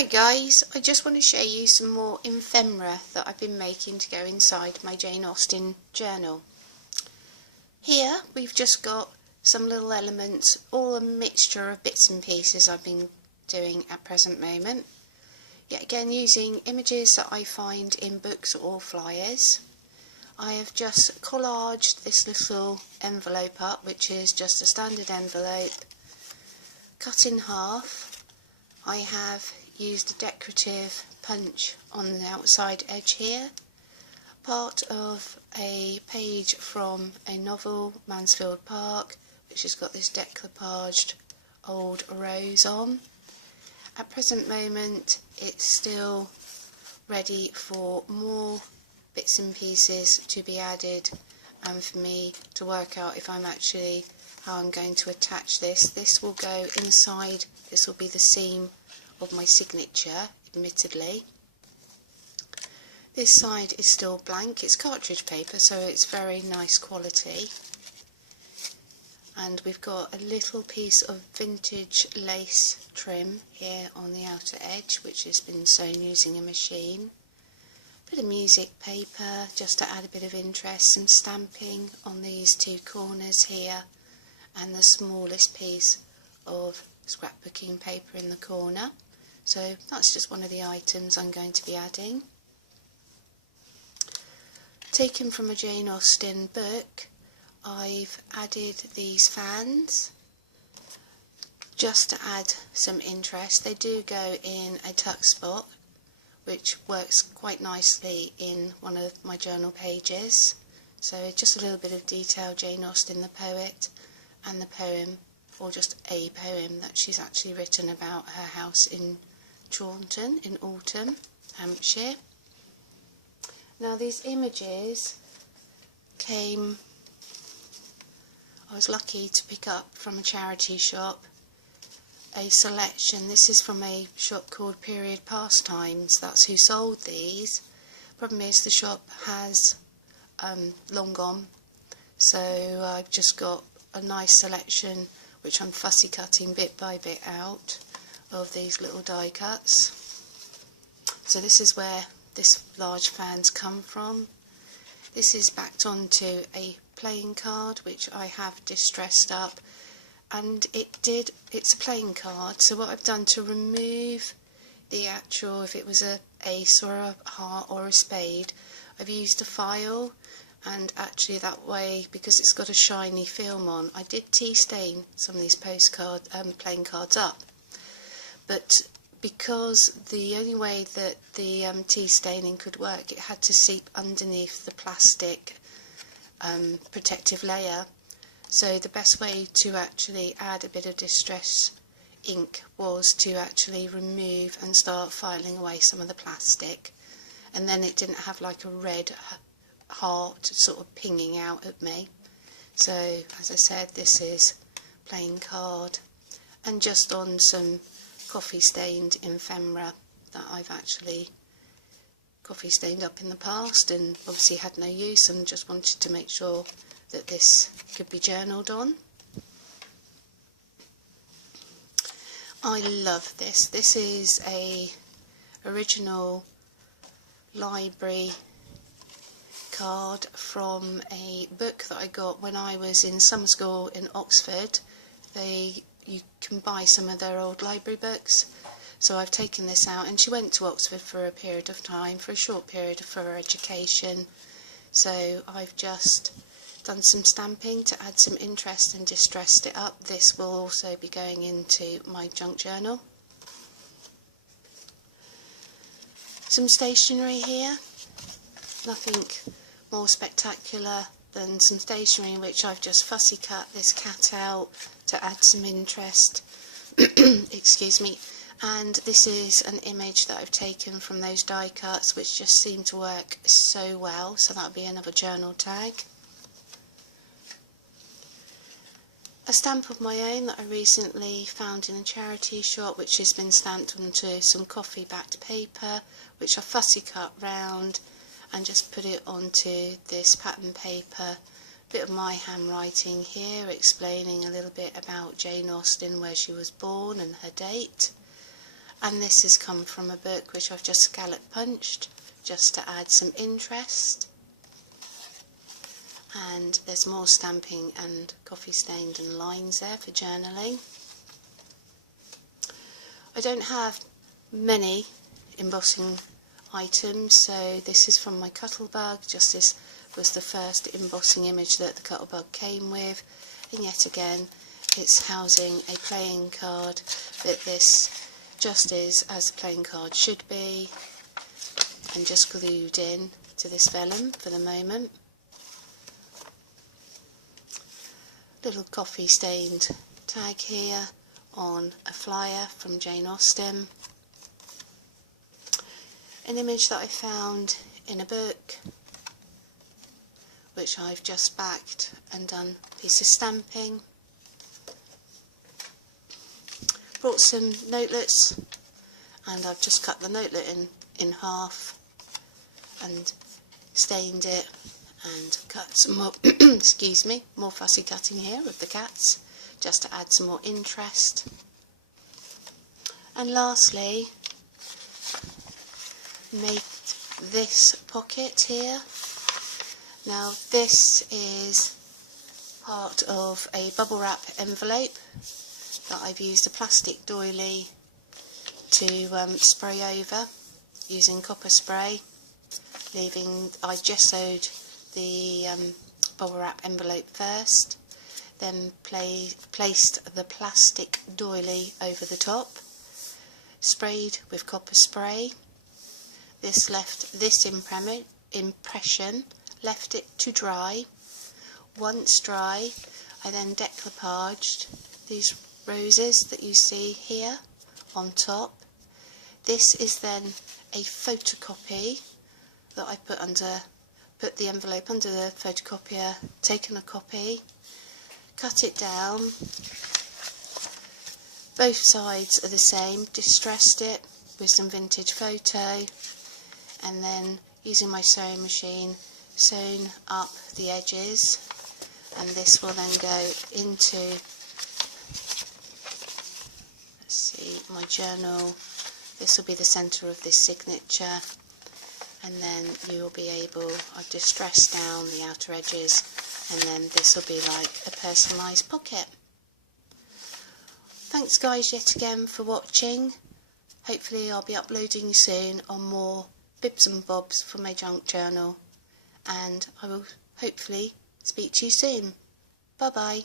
Hi guys, I just want to show you some more ephemera that I've been making to go inside my Jane Austen journal. Here we've just got some little elements, all a mixture of bits and pieces I've been doing at present moment. Yet again using images that I find in books or flyers. I have just collaged this little envelope up, which is just a standard envelope, cut in half. I have used a decorative punch on the outside edge here, part of a page from a novel, Mansfield Park, which has got this decoupaged old rose on. At present moment it's still ready for more bits and pieces to be added and for me to work out if I'm actually how I'm going to attach this. This will go inside, this will be the seam of my signature, admittedly. This side is still blank, it's cartridge paper so it's very nice quality. And we've got a little piece of vintage lace trim here on the outer edge which has been sewn using a machine. Bit of music paper just to add a bit of interest, some stamping on these two corners here, and the smallest piece of scrapbooking paper in the corner. So that's just one of the items I'm going to be adding. Taken from a Jane Austen book, I've added these fans just to add some interest. They do go in a tuck spot, which works quite nicely in one of my journal pages. So just a little bit of detail, Jane Austen the poet, and the poem, or just a poem that she's actually written about her house in Taunton in Autumn, Hampshire. Now these images came, I was lucky to pick up from a charity shop a selection. This is from a shop called Period Pastimes, that's who sold these. Problem is the shop has long gone, so I've just got a nice selection which I'm fussy cutting bit by bit out of these little die cuts. So this is where this large fan's come from. This is backed onto a playing card which I have distressed up, and it's a playing card, so what I've done to remove the actual, if it was a ace or a heart or a spade, I've used a file, and actually that way, because it's got a shiny film on, I did tea stain some of these postcard playing cards up, but because the only way that the tea staining could work, it had to seep underneath the plastic protective layer. So the best way to actually add a bit of distress ink was to actually remove and start filing away some of the plastic, and then it didn't have like a red heart sort of pinging out at me. So as I said, this is plain card, and just on some coffee stained ephemera that I've actually coffee stained up in the past and obviously had no use, and just wanted to make sure that this could be journaled on. I love this. This is a original library card from a book that I got when I was in summer school in Oxford. You can buy some of their old library books, so I've taken this out, and she went to Oxford for a period of time, for a short period for her education, so I've just done some stamping to add some interest and distressed it up. This will also be going into my junk journal. Some stationery here, nothing more spectacular than some stationery in which I've just fussy cut this cat out to add some interest. Excuse me. And this is an image that I've taken from those die cuts which just seem to work so well, so that'll be another journal tag. A stamp of my own that I recently found in a charity shop, which has been stamped onto some coffee backed paper, which I fussy cut round and just put it onto this pattern paper. A bit of my handwriting here explaining a little bit about Jane Austen, where she was born and her date. and this has come from a book which I've just scallop punched just to add some interest. And there's more stamping and coffee stained and lines there for journaling. I don't have many embossing items, so this is from my Cuttlebug. Just this was the first embossing image that the Cuttlebug came with, and yet again it's housing a playing card, but this just is as a playing card should be, and just glued in to this vellum for the moment. Little coffee stained tag here on a flyer from Jane Austen. An image that I found in a book which I've just backed and done a piece of stamping. Brought some notelets, and I've just cut the notelet in half and stained it and cut some more excuse me, more fussy cutting here of the cats just to add some more interest. And lastly, made this pocket here. Now this is part of a bubble wrap envelope that I've used a plastic doily to spray over using copper spray, I gessoed the bubble wrap envelope first, then placed the plastic doily over the top, sprayed with copper spray. This left this impression, left it to dry. Once dry, I then decoupaged these roses that you see here on top. This is then a photocopy that I put the envelope under the photocopier, taken a copy, cut it down. Both sides are the same, distressed it with some vintage photo, and then using my sewing machine sewn up the edges, and this will then go into, let's see, my journal. This will be the centre of this signature, and then you will be able, I've distressed down the outer edges, and then this will be like a personalised pocket. Thanks guys yet again for watching. Hopefully I'll be uploading soon on more bibs and bobs for my junk journal, and I will hopefully speak to you soon. Bye bye.